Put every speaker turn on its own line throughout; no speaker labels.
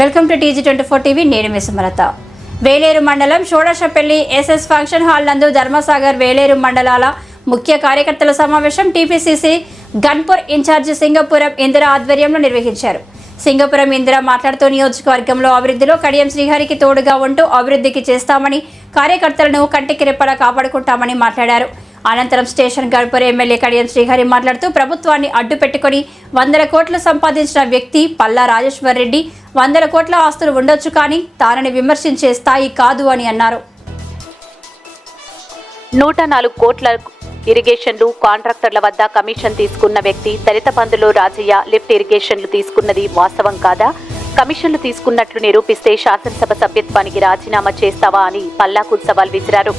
Welcome to TG twenty four TV నేను మీ సుమలత. వేలేరు మండలం షోడశపల్లి ఎస్ఎస్ ఫంక్షన్ హాల్ నందు ధర్మసాగర్ వేలేరు మండలాల ముఖ్య కార్యకర్తల సమావేశం టీపీసీసీ గన్పూర్ ఇన్ఛార్జి సింగపురం ఇందిర ఆధ్వర్యంలో నిర్వహించారు. సింగపురం ఇందిర మాట్లాడుతూ నియోజకవర్గంలో అభివృద్ధిలో కడియం శ్రీహరికి తోడుగా ఉంటూ అభివృద్ధికి చేస్తామని కార్యకర్తలను కంటికి రెప్పలా కాపాడుకుంటామని మాట్లాడారు. అనంతరం స్టేషన్ గడ్పూర్ ఎమ్మెల్యే కడియం శ్రీహరి మాట్లాడుతూ ప్రభుత్వాన్ని అడ్డు పెట్టుకుని వందల కోట్లు సంపాదించిన వ్యక్తి పల్లా రాజేశ్వర్ రెడ్డి వందల కోట్ల ఆస్తులు ఉండొచ్చు కానీ తానని విమర్శించే స్థాయి కాదు అని అన్నారు.
నూట నాలుగు కోట్ల ఇరిగేషన్లు కాంట్రాక్టర్ల వద్ద కమిషన్ తీసుకున్న వ్యక్తి దళిత బంధులో రాజయ్య లిఫ్ట్ ఇరిగేషన్లు తీసుకున్నది వాస్తవం కాదా? కమిషన్లు తీసుకున్నట్లు నిరూపిస్తే శాసనసభ సభ్యత్వానికి రాజీనామా చేస్తావా అని పల్లాకు సవాల్ విసిరారు.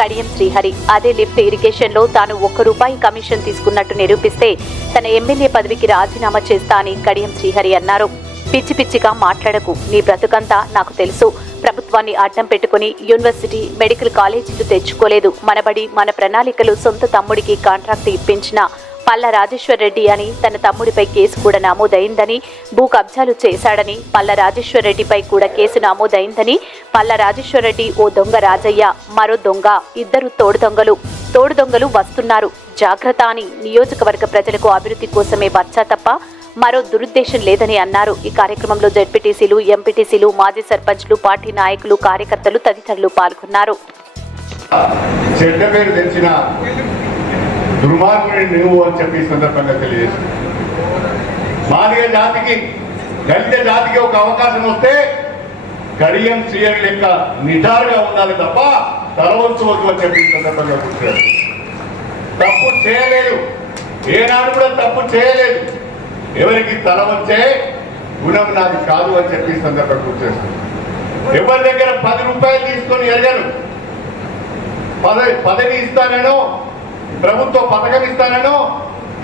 కడియం శ్రీహరి అదే లిఫ్ట్ ఇరిగేషన్లో తాను ఒక్క రూపాయి కమిషన్ తీసుకున్నట్టు నిరూపిస్తే తన ఎమ్మెల్యే పదవికి రాజీనామా చేస్తా అని కడియం శ్రీహరి అన్నారు. పిచ్చి పిచ్చిగా మాట్లాడకు. నీ బ్రతుకంతా నాకు తెలుసు. ప్రభుత్వాన్ని అడ్డం పెట్టుకుని యూనివర్సిటీ మెడికల్ కాలేజీలు తెచ్చుకోలేదు. మనబడి మన ప్రణాళికలు సొంత తమ్ముడికి కాంట్రాక్ట్ ఇప్పించిన పల్ల రాజేశ్వర్ రెడ్డి అని తన తమ్ముడిపై కేసు కూడా నమోదైందని భూ కబ్జాలు చేశాడని పల్ల రాజేశ్వర్ రెడ్డిపై కూడా కేసు నమోదైందని పల్ల రాజేశ్వర్ రెడ్డి ఓ దొంగ రాజయ్య మరో దొంగ ఇద్దరు తోడు దొంగలు. తోడు దొంగలు వస్తున్నారు. జాగ్రత్త అని నియోజకవర్గ ప్రజలకు అభివృద్ధి కోసమే వచ్చా తప్ప మరో దురుద్దేశం లేదని అన్నారు. ఈ కార్యక్రమంలో జడ్పీటీసీలు ఎంపీటీసీలు మాజీ సర్పంచ్లు పార్టీ నాయకులు కార్యకర్తలు తదితరులు పాల్గొన్నారు.
చెడ్డ పేరు తెచ్చిన దుర్మార్గుని నువ్వు అని చెప్పి సందర్భంగా తెలియజేస్తుంది మాదిగ జాతికి దళిత జాతికి ఒక అవకాశం వస్తే సీఎం లెక్క నిటారుగా ఉండాలి తప్ప తలవంచవద్దు అని చెప్పి సందర్భంగా కూర్చారు తప్పు చేయలేదు. ఏనాడు కూడా తప్పు చేయలేదు. ఎవరికి తల వచ్చే గుణం నాది కాదు అని చెప్పి సందర్భం సందర్భంగా కూర్చేస్తుంది ఎవరి దగ్గర పది రూపాయలు తీసుకొని ఎరగను పదవి పదవి ఇస్తానో ప్రభుత్వ పథకం ఇస్తానో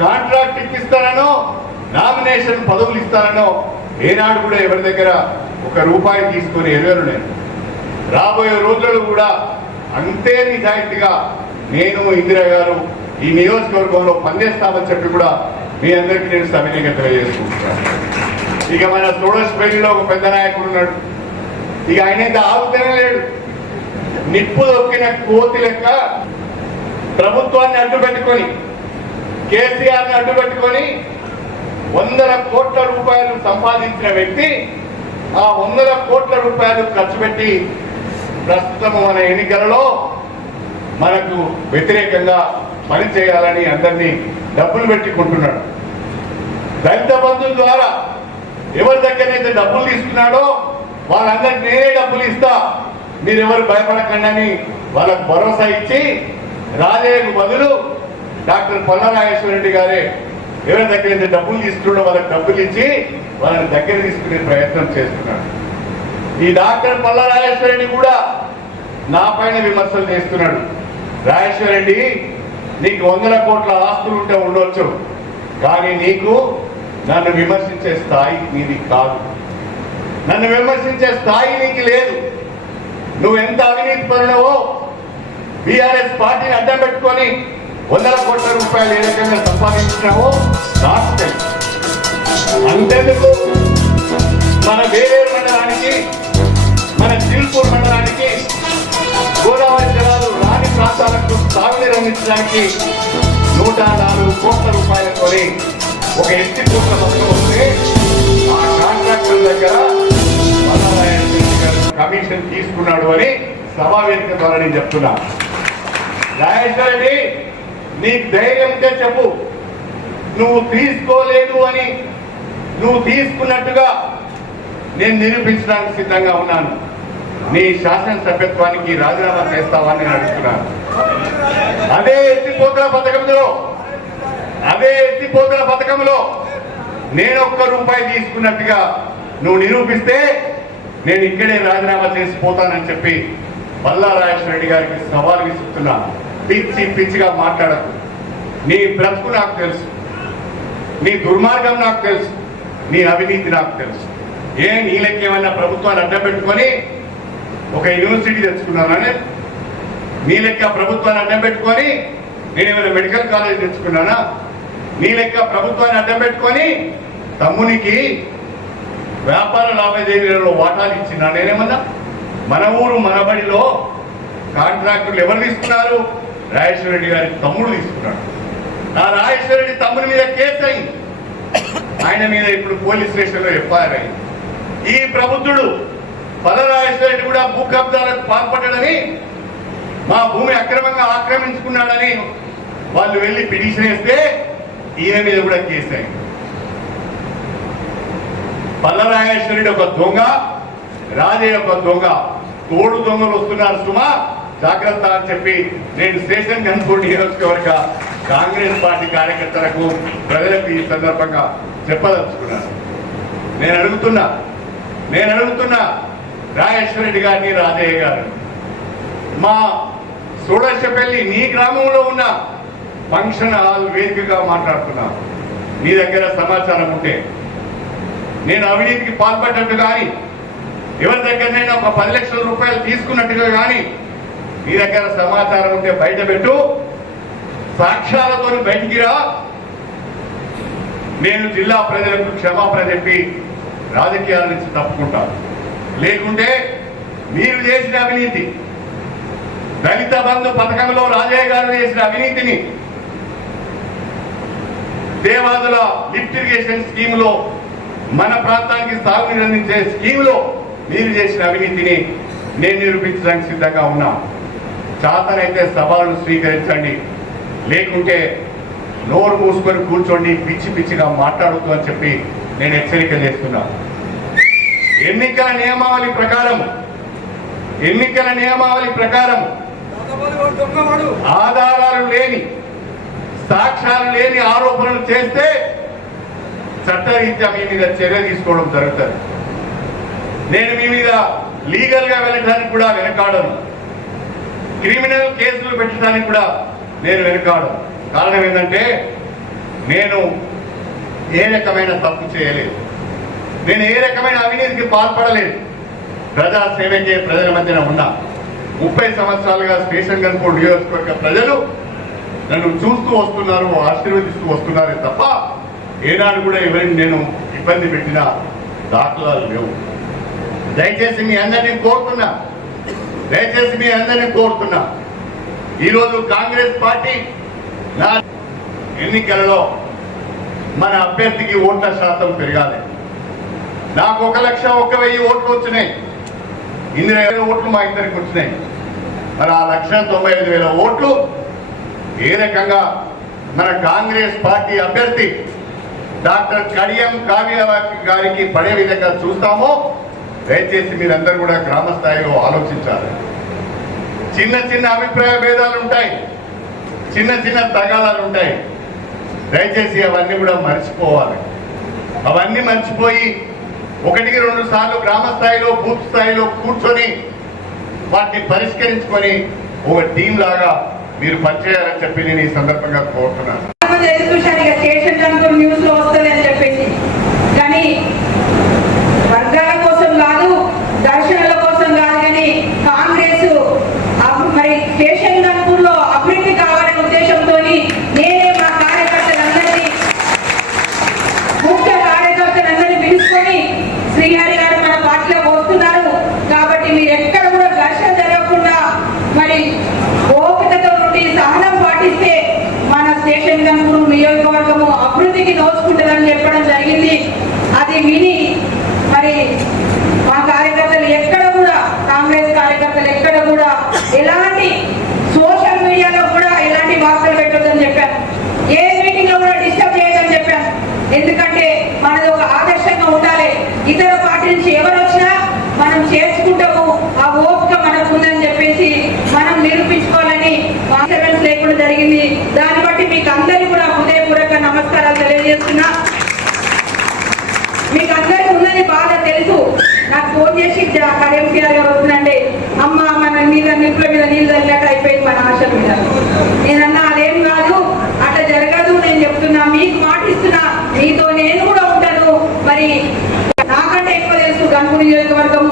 కాంట్రాక్ట్ ఇప్పిస్తానో నామినేషన్ పదవులు ఇస్తానో ఏనాడు కూడా ఎవరి దగ్గర ఒక రూపాయి తీసుకొని ఎరగను నేను. రాబోయే రోజుల్లో కూడా అంతే నిజాయితీగా నేను ఇందిరా గారు ఈ నియోజకవర్గంలో పనిచేస్తామని చెప్పి కూడా మీ అందరికీ నేను సవినీయంగా తెలియజేసుకుంటున్నాను ఇక మన సోడస్పల్లిలో ఒక పెద్ద నాయకుడు ఉన్నాడు. ఇక ఆయన అయితే ఆగుతూనే లేడు నిప్పు దొక్కిన కోతి లెక్క ప్రభుత్వాన్ని అడ్డుపెట్టుకొని కేసీఆర్ని అడ్డుపెట్టుకొని వందల కోట్ల రూపాయలు సంపాదించిన వ్యక్తి ఆ వందల కోట్ల రూపాయలు ఖర్చు పెట్టి ప్రస్తుతం మన ఎన్నికలలో మనకు వ్యతిరేకంగా పనిచేయాలని అందరినీ డబ్బులు పెట్టుకుంటున్నాడు. దళిత బంధువుల ద్వారా ఎవరి దగ్గరైతే డబ్బులు తీసుకున్నాడో వాళ్ళందరికి నేనే డబ్బులు ఇస్తా. మీరు ఎవరు భయపడకండి అని వాళ్ళకు భరోసా ఇచ్చి రాజయ్యకు బదులు డాక్టర్ పొల్లరాజేశ్వర రెడ్డి గారే ఎవరి దగ్గర డబ్బులు తీసుకున్నాడో వాళ్ళకి డబ్బులు ఇచ్చి వాళ్ళని దగ్గర తీసుకునే ప్రయత్నం చేస్తున్నాడు. ఈ డాక్టర్ పల్ల రాజేశ్వర కూడా నా పైన విమర్శలు చేస్తున్నాడు. రాజేశ్వర రెడ్డి నీకు వందల కోట్ల ఆస్తులు ఉంటే ఉండొచ్చు. కానీ నీకు నన్ను విమర్శించే స్థాయి నీది కాదు. నన్ను విమర్శించే స్థాయి నీకు లేదు. నువ్వు ఎంత అవినీతి పరునవో బీఆర్ఎస్ పార్టీని అడ్డం పెట్టుకొని వందల కోట్ల రూపాయలు ఏ రకంగా సంపాదించినావో నాకు తెలుసు. అంతెందుకు? మన వేరే మండలానికి సాగునీరు నూట నాలుగు కోట్ల రూపాయలతోని ఒక ఎత్తి కోట్ల పథకం వస్తే ఆ కాంట్రాక్టర్ దగ్గర కమిషన్ తీసుకున్నాడు అని సమావేశం ద్వారా నేను చెప్తున్నా. రాజేశ్వర రెడ్డి నీ ధైర్యం చెప్పు. నువ్వు తీసుకోలేదు అని నువ్వు తీసుకున్నట్టుగా నేను నిరూపించడానికి సిద్ధంగా ఉన్నాను. నీ శాసనసభ్యత్వానికి రాజీనామా చేస్తావని నేను అడుగుతున్నాను. అదే ఎత్తిపోతల పథకంలో అదే ఎత్తిపోతల పథకంలో నేను ఒక్క రూపాయి తీసుకున్నట్టుగా నువ్వు నిరూపిస్తే నేను ఇక్కడే రాజీనామా చేసి పోతానని చెప్పి బల్లా రాజేశ్వర రెడ్డి గారికి సవాల్ విసుకుతున్నా పిచ్చి పిచ్చిగా మాట్లాడకు. నీ బ్రతుకు నాకు తెలుసు. నీ దుర్మార్గం నాకు తెలుసు. నీ అవినీతి నాకు తెలుసు. ఏ నీ ప్రభుత్వాన్ని అడ్డం పెట్టుకొని ఒక యూనివర్సిటీ తెచ్చుకున్నానని నీ లెక్క ప్రభుత్వాన్ని అడ్డం పెట్టుకొని నేను ఏమైనా మెడికల్ కాలేజ్ తెచ్చుకున్నానా? నీ లెక్క ప్రభుత్వాన్ని అడ్డం పెట్టుకొని తమ్మునికి వ్యాపార లావాదేవీలలో వాటాలు ఇచ్చినా నేనేమన్నా? మన ఊరు మన బడిలో కాంట్రాక్టులు ఎవరు తీసుకున్నారు? రాజేశ్వర రెడ్డి గారి తమ్ముడు తీసుకున్నాడు. ఆ రాజేశ్వర రెడ్డి తమ్ముడి మీద కేసు అయింది. ఆయన మీద ఇప్పుడు పోలీస్ స్టేషన్లో ఎఫ్ఐఆర్ అయింది. ఈ ప్రభుత్వుడు పలరాజేశ్వర కూడా భూ కబ్జాలకు పాల్పడ్డాడని మా భూమి అక్రమంగా ఆక్రమించుకున్నాడని వాళ్ళు వెళ్ళి పిటిషన్ వేస్తే ఈయన మీద కూడా కేసు అయింది. పల్లరాజేశ్వరుడు ఒక దొంగ రాజే ఒక దొంగ. తోడు దొంగలు వస్తున్నారు సుమా జాగ్రత్త అని చెప్పి నేను స్టేషన్ కనుకోండి నియోజకవర్గ కాంగ్రెస్ పార్టీ కార్యకర్తలకు ప్రజలకు ఈ సందర్భంగా చెప్పదలుచుకున్నాను. నేను అడుగుతున్నా నేను అడుగుతున్నా రాజేశ్వర రెడ్డి గారిని రాధయ్య గారు. మా సూడశపల్లి నీ గ్రామంలో ఉన్న ఫంక్షన్ హాల్ వేదికగా మాట్లాడుతున్నా. మీ దగ్గర సమాచారం ఉంటే. నేను అవినీతికి పాల్పడ్డట్టు కానీ ఎవరి దగ్గరనైనా ఒక పది లక్షల రూపాయలు తీసుకున్నట్టుగా కానీ మీ దగ్గర సమాచారం ఉంటే బయట పెట్టు సాక్ష్యాలతో బయటికి రా. నేను జిల్లా ప్రజలకు క్షమాపణ చెప్పి రాజకీయాల నుంచి తప్పుకుంటాను లేకుంటే మీరు చేసిన అవినీతి. దళిత బంధు పథకంలో రాజయ్య గారు చేసిన అవినీతిని దేవాదుల లిఫ్ట్ ఇరిగేషన్ స్కీమ్లో మన ప్రాంతానికి సాగునీరు అందించే స్కీమ్లో మీరు చేసిన అవినీతిని నేను నిరూపించడానికి సిద్ధంగా ఉన్నా. చాతనైతే సవాలు స్వీకరించండి. లేకుంటే నోరు మూసుకొని కూర్చోండి పిచ్చి పిచ్చిగా మాట్లాడుతూ అని చెప్పి నేను హెచ్చరిక చేస్తున్నాను ఎన్నికల నియమావళి ప్రకారం ఎన్నికల నియమావళి ప్రకారం ఆధారాలు లేని సాక్ష్యాలు లేని ఆరోపణలు చేస్తే చట్టరీత్యా మీ మీద చర్య తీసుకోవడం జరుగుతుంది. నేను మీ మీద లీగల్గా వెళ్ళడానికి కూడా వెనకాడను. క్రిమినల్ కేసులు పెట్టడానికి కూడా నేను వెనకాడను. కారణం ఏంటంటే నేను ఏ రకమైన తప్పు చేయలేదు. నేను ఏ రకమైన అవినీతికి పాల్పడలేదు. ప్రజా సేవకే ప్రజల మధ్యన ఉన్నా. ముప్పై సంవత్సరాలుగా స్టేషన్ గన్పూర్ నియోజకవర్గ ప్రజలు నన్ను చూస్తూ వస్తున్నారు ఆశీర్వదిస్తూ వస్తున్నారే తప్ప ఏనాడు కూడా ఎవరిని నేను ఇబ్బంది పెట్టిన దాఖలాలు లేవు. దయచేసి మీ అందరినీ కోరుతున్నా. దయచేసి మీ అందరినీ కోరుతున్నా. ఈరోజు కాంగ్రెస్ పార్టీ నా ఎన్నికలలో మన అభ్యర్థికి ఓట్ల శాతం పెరగాలి. నాకు ఒక లక్ష ఒక వెయ్యి ఓట్లు వచ్చినాయి. ఇందులో ఓట్లు మా ఇద్దరికి వచ్చినాయి. మరి ఆ లక్ష తొంభై ఐదు వేల ఓట్లు ఏ రకంగా మన కాంగ్రెస్ పార్టీ అభ్యర్థి డాక్టర్ కడియం కావ్య గారికి పడే విధంగా చూస్తామో దయచేసి మీరందరూ కూడా గ్రామ స్థాయిలో ఆలోచించాలి. చిన్న చిన్న అభిప్రాయ భేదాలు ఉంటాయి. చిన్న చిన్న తగాదాలు ఉంటాయి. దయచేసి అవన్నీ కూడా మర్చిపోవాలి. అవన్నీ మర్చిపోయి ఒకటికి రెండు సార్లు గ్రామ స్థాయిలో బూత్ స్థాయిలో కూర్చొని వాటిని పరిష్కరించుకొని ఒక టీం లాగా మీరు పనిచేయాలని చెప్పి నేను ఈ సందర్భంగా కోరుతున్నాను
కొంతమంది ఎదురు చూశారు ఇక స్టేషన్ కనుక న్యూస్లో వస్తుంది అని చెప్పేసి కానీ వర్గాల కోసం కాదు దర్శనాల కోసం కాదు కానీ కాంగ్రెస్ అప్- మరి స్టేషన్ గన్పూర్లో అభివృద్ధి కావాలనే ఉద్దేశంతో నేనే మా కార్యకర్తలందరినీ ముఖ్య కార్యకర్తలందరినీ పిలుచుకొని శ్రీహరి గారు మన పార్టీలో వస్తున్నారు కాబట్టి మీరు ఎక్కడ కూడా ఘర్షణ జరగకుండా మరి ఓపికతో నుండి సహనం పాటిస్తే మన స్టేషన్ గన్పూర్ నియోజకవర్గము అభివృద్ధికి నోచుకుంటుందని చెప్పడం జరిగింది. అది విని మరి మా కార్యకర్తలు ఎక్కడ కూడా కాంగ్రెస్ కార్యకర్తలు ఎక్కడ కూడా ఎలాంటి సోషల్ మీడియాలో కూడా ఎలాంటి వార్తలు పెట్టొద్దని చెప్పాను ఏ మీటింగ్లో కూడా డిస్టర్బ్ చేయదని చెప్పాను ఎందుకంటే మనది ఒక ఆదర్శంగా ఉండాలి. ఇతర పార్టీ నుంచి ఎవరు వచ్చినా మనం చేర్చుకుంటాము. ఆ ఓపిక మనకు ఉందని చెప్పేసి మనం నిరూపించుకోవాలని కాన్సర్వెన్స్ లేకుండా జరిగింది. దాని నాకు ఫోన్ చేసి కడియం సిఆర్ గారు వస్తుందంటే అమ్మ మన మీద నిప్పుల మీద నీళ్ళు తగినట్టు అయిపోయింది మన ఆశ మీద. నేనన్నా అదేం కాదు అట్లా జరగదు నేను చెప్తున్నా మీకు మాటిస్తున్నా మీతో నేను కూడా ఉంటాను. మరి నాకంటే ఎక్కువ తెలుసు గనుపు నియోజకవర్గము